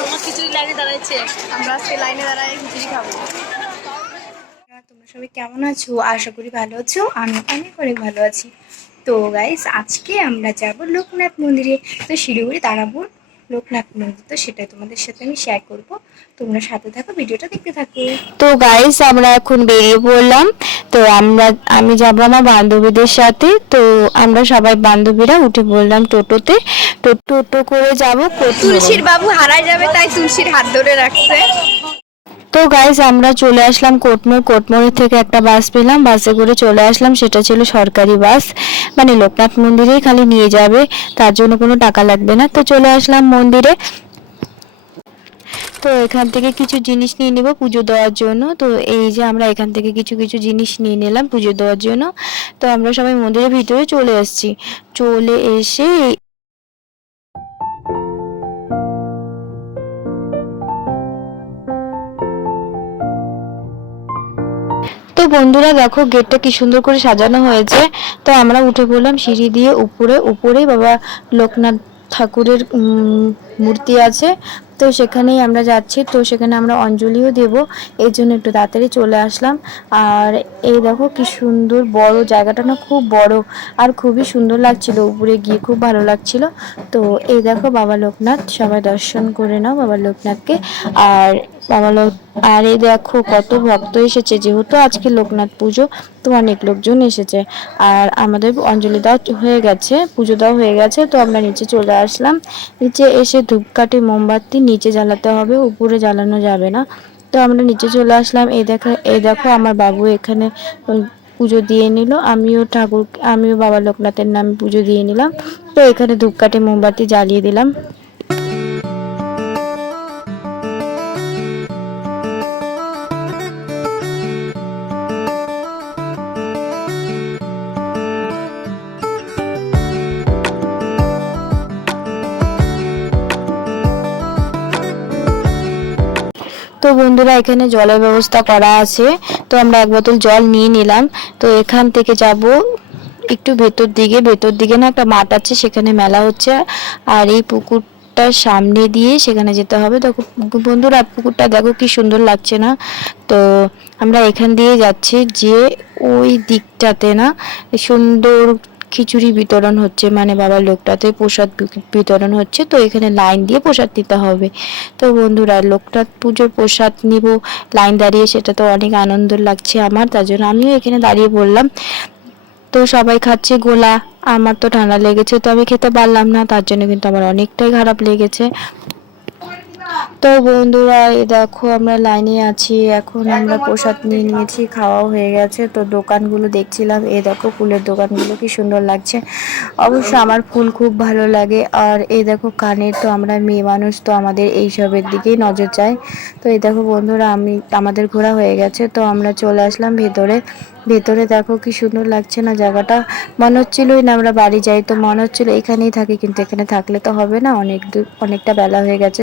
তোমার খিচুড়ি লাইনে দাঁড়াচ্ছে আমরা আজকে লাইনে দাঁড়ায় খিচুড়ি খাব। তোমরা সবাই কেমন আছো? আশা করি ভালো আছো। আমি অনেক অনেক ভালো আছি। তো গাইস আজকে আমরা যাব লোকনাথ মন্দিরে। তো শিলিগুড়ি দাঁড়াবো লোকনাথ মন্দির। তো সেটাই তোমাদের সাথে আমি শেয়ার করব। তোমরা সাথে থাকো ভিডিওটা দেখতে থাকো। তো গাইস আমরা এখন বেরিয়ে পড়লাম। তো আমরা আমি যাব আমার বান্ধবীদের সাথে। তো আমরা সবাই বান্ধবীরা উঠে পড়লাম টোটোতে। তো টোটো করে যাব তুলসীর বাবু হারাই যাবে তাই তুলসীর হাত ধরে রাখছে। তো গাইস আমরা চলে আসলাম কোটমোড়। কোটমোড়ের থেকে একটা বাস পেলাম বাসে করে চলে আসলাম। সেটা ছিল সরকারি বাস মানে লোকনাথ মন্দিরেই খালি নিয়ে যাবে তার জন্য কোনো টাকা লাগবে না। তো চলে আসলাম মন্দিরে। তো এখান থেকে কিছু জিনিস নিয়ে নেব পুজো দেওয়ার জন্য। তো এই যে আমরা এখান থেকে কিছু কিছু জিনিস নিয়ে নিলাম পুজো দেওয়ার জন্য। তো আমরা সবাই মন্দিরের ভিতরে চলে এসেছি। চলে এসে তো বন্ধুরা দেখো, গেটটা কি সুন্দর করে সাজানো হয়েছে। তো আমরা উঠে পড়লাম সিঁড়ি দিয়ে উপরে, উপরেই বাবা লোকনাথ ঠাকুরের মূর্তি আছে। তো সেখানেই আমরা যাচ্ছি, তো সেখানে আমরা অঞ্জলিও দেব। এই জন্য একটু তাড়াতাড়ি চলে আসলাম। আর এই দেখো কি সুন্দর, বড় জায়গাটা না খুব বড়, আর খুবই সুন্দর লাগছিল। উপরে গিয়ে খুব ভালো লাগছিল। তো এই দেখো বাবা লোকনাথ, সবাই দর্শন করে নাও বাবা লোকনাথকে। আর বাবা আর দেখো, কত ভক্ত এসেছে। যেহেতু আজকে লোকনাথ পুজো, তো অনেক লোকজন এসেছে। আর আমাদের অঞ্জলি দেওয়া হয়ে গেছে পুজো দেওয়া হয়ে গেছে, তো আমরা নিচে চলে আসলাম। নিচে এসে ধূপকাঠি, মোমবাতি নিচে জ্বালাতে হবে, উপরে জ্বালানো যাবে না। তো আমরা নিচে চলে আসলাম। এই দেখো এই দেখো, আমার বাবু এখানে পুজো দিয়ে নিল। আমিও ঠাকুর, আমিও বাবা লোকনাথের নামে পুজো দিয়ে নিলাম। তো এখানে ধূপকাঠি, মোমবাতি জ্বালিয়ে দিলাম। তো বন্ধুরা, এখানে জলের ব্যবস্থা করা আছে। তো আমরা এক বোতল জল নিয়ে নিলাম। তো এখান থেকে যাব একটু ভেতর দিকে। ভেতর দিকে না একটা মাঠ আছে, সেখানে মেলা হচ্ছে। আর এই পুকুরটার সামনে দিয়ে সেখানে যেতে হবে। দেখো, বন্ধুরা, পুকুরটা দেখো কি সুন্দর লাগছে না? তো আমরা এখান দিয়ে যাচ্ছি যে ওই দিকটাতে না সুন্দর খিচুড়ি বিতরণ হচ্ছে মানে বাবার লোকটাতে প্রসাদ বিতরণ হচ্ছে, তো এখানে লাইন দিয়ে প্রসাদ দিতে হবে। তো বন্ধুরা লোকনাথ পুজোর প্রসাদ নিব, লাইন দাঁড়িয়ে সেটা তো অনেক আনন্দ লাগছে আমার, তার জন্য আমিও এখানে দাঁড়িয়ে বললাম, তো সবাই খাচ্ছে গোলা, আমার তো ঠান্ডা লেগেছে তো আমি খেতে পারলাম না। তার জন্য কিন্তু আমার অনেকটাই খারাপ লেগেছে। তো বন্ধুরা, এই দেখো আমরা লাইনে আছি। এখন আমরা প্রসাদ নিয়ে নিয়েছি, খাওয়াও হয়ে গেছে। তো দোকানগুলো দেখছিলাম, এই দেখো ফুলের দোকানগুলো কি সুন্দর লাগছে। অবশ্য আমার ফুল খুব ভালো লাগে, আর এই দেখো কানের তো আমরা মেয়ে মানুষ, তো আমাদের এইসবের দিকেই নজর যায় তো এই দেখো বন্ধুরা, আমি, আমাদের ঘোরা হয়ে গেছে, তো আমরা চলে আসলাম ভেতরে। ভেতরে দেখো কি সুন্দর লাগছে না জায়গাটা। মনে হচ্ছিলই না আমরা বাড়ি যাই, তো মনে হচ্ছিল এখানেই থাকি, কিন্তু এখানে থাকলে তো হবে না, অনেক দূর, অনেকটা বেলা হয়ে গেছে।